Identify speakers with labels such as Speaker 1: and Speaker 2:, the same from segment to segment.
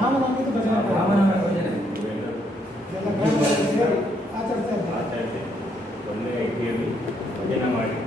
Speaker 1: राम नाम ही तो बचा
Speaker 2: है राम नाम है भोजन है
Speaker 1: जब तक घर पर आचार्य
Speaker 2: आचार्य बोलने के लिए भोजन हमारे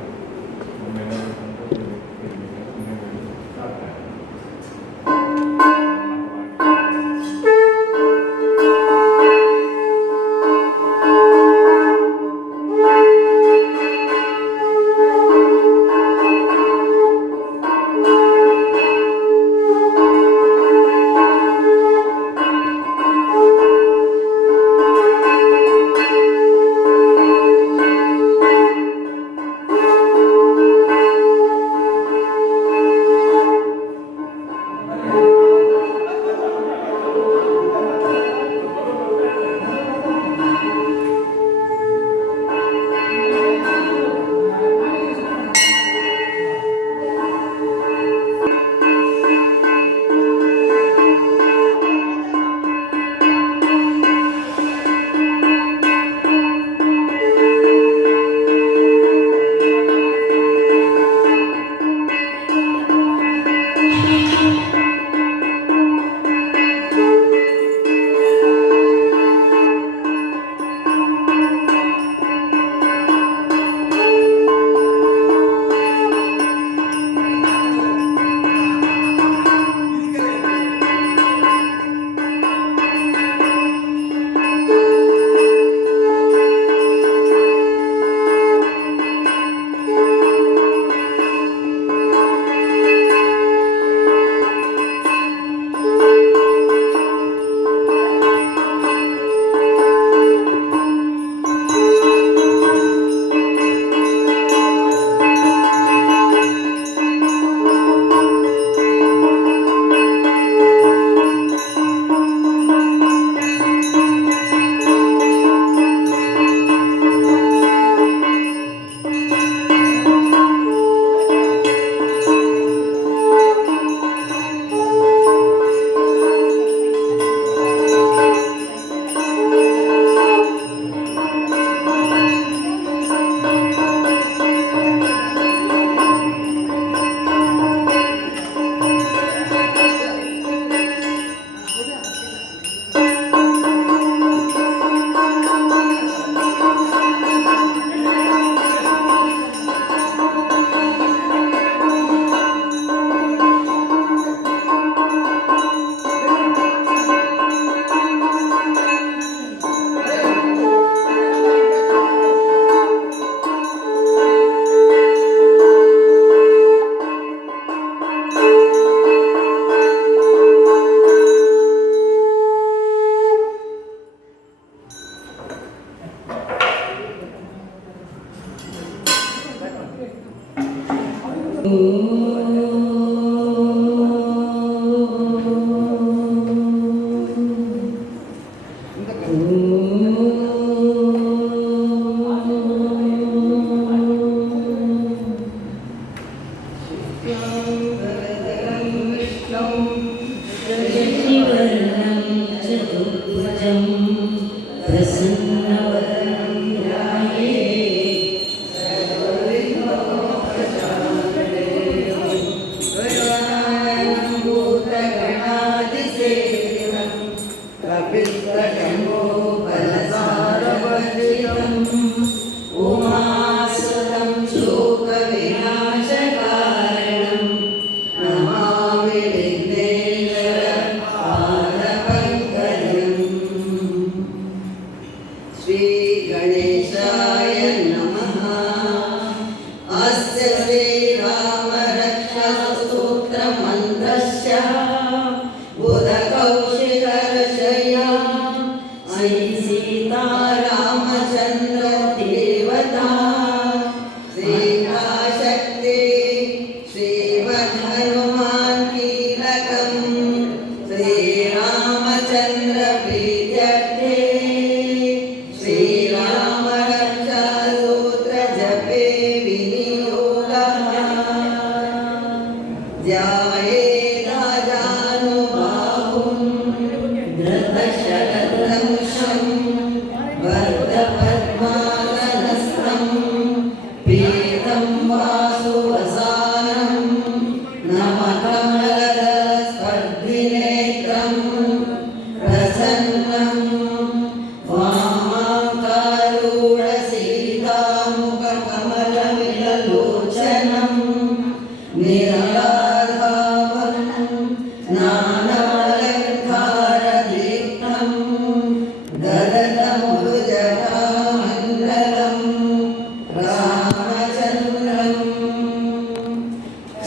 Speaker 2: Ooh.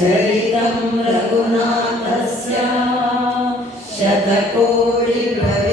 Speaker 2: चरितं रघुनाथस्य शतकोटिभ्र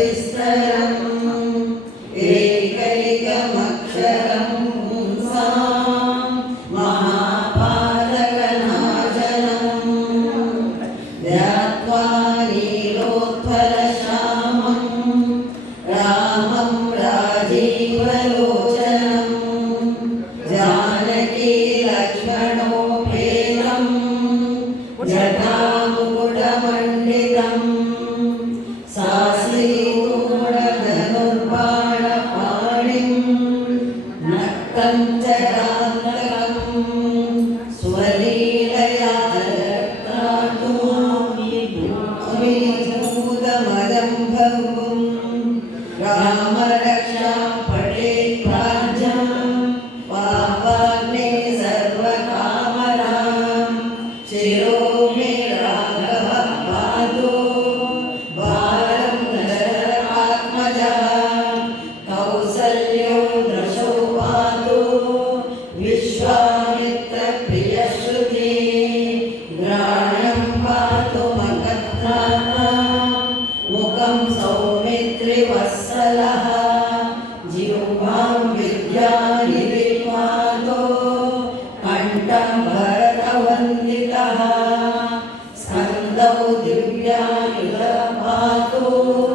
Speaker 2: Laudia, ila mātou.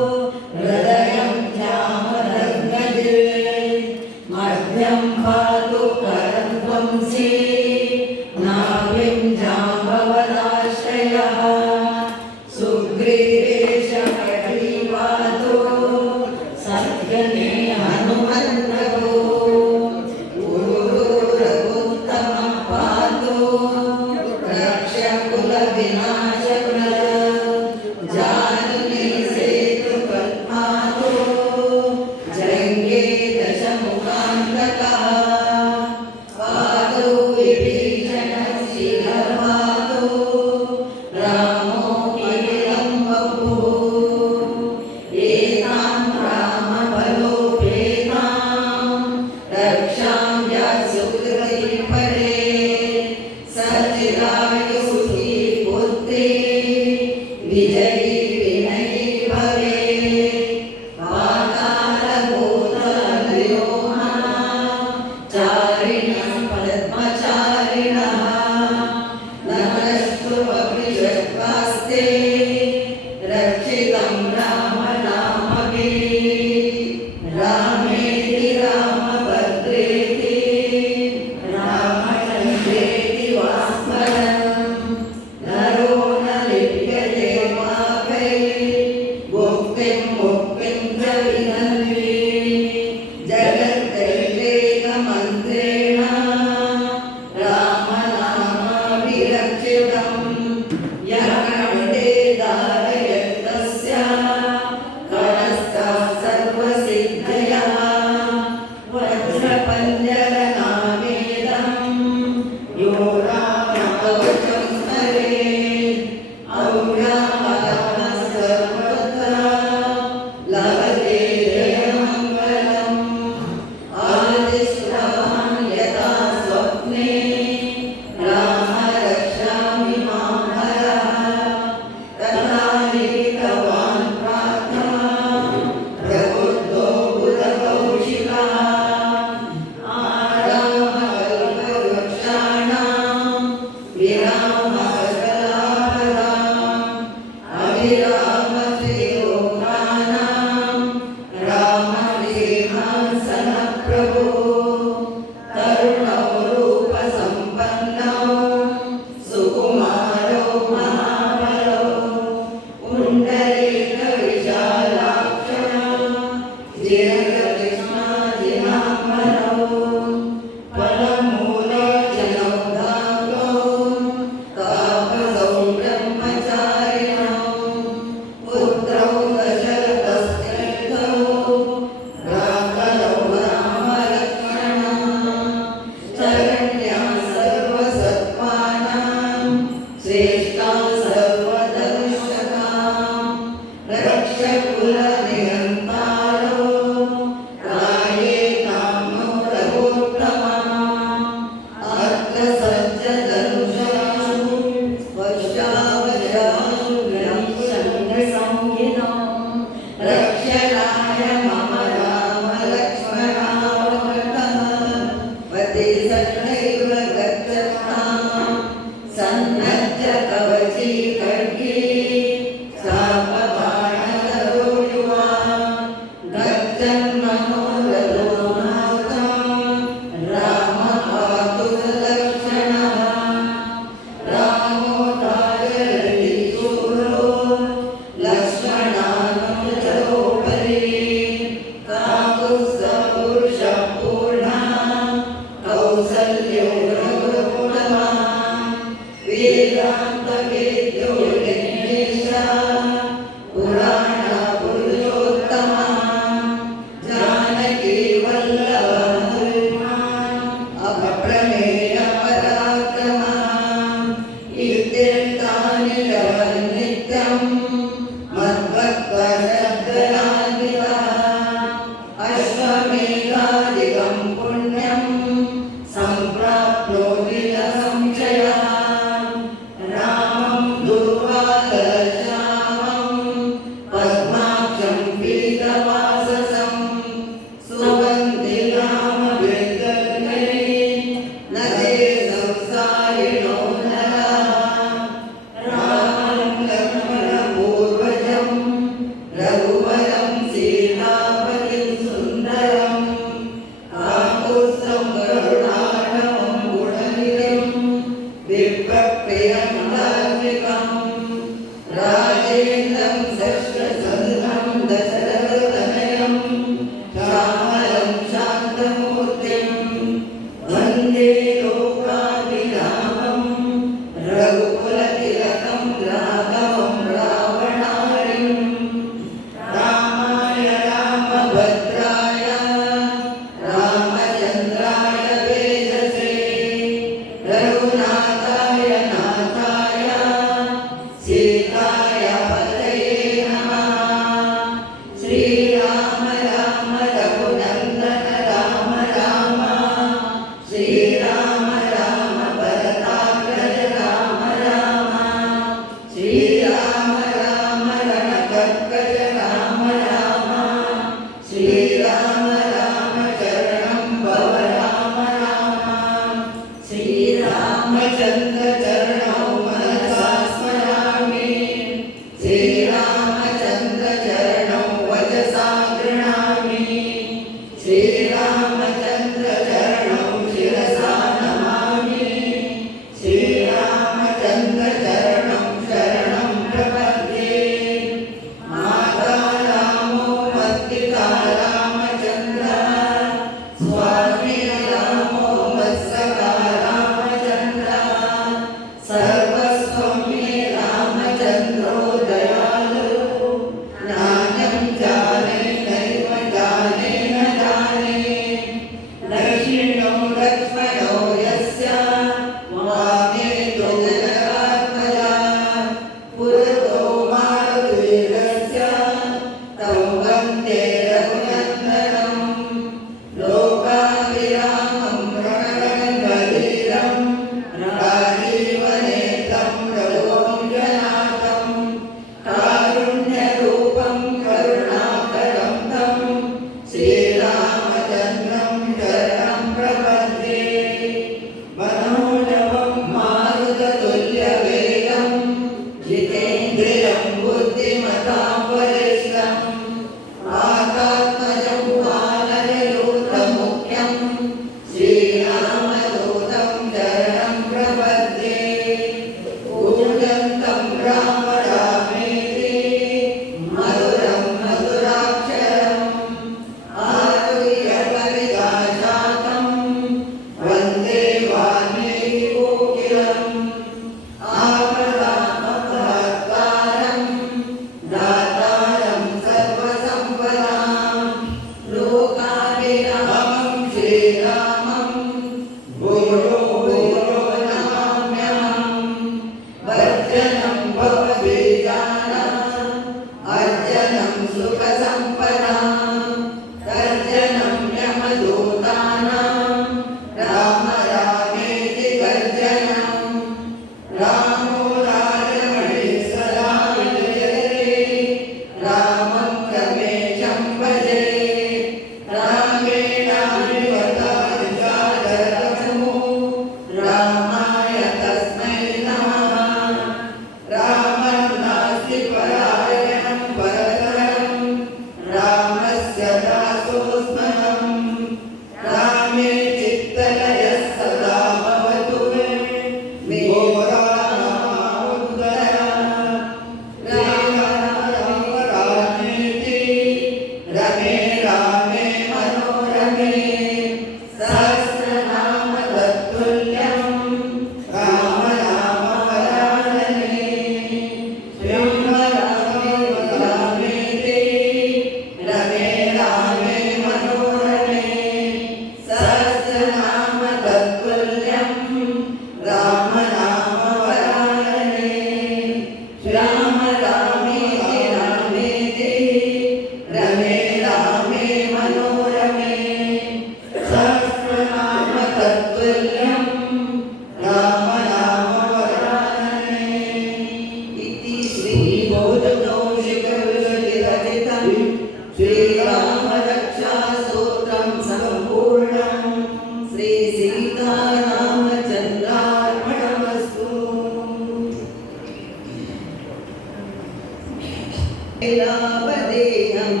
Speaker 2: इलाब देहम,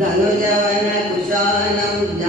Speaker 2: दानो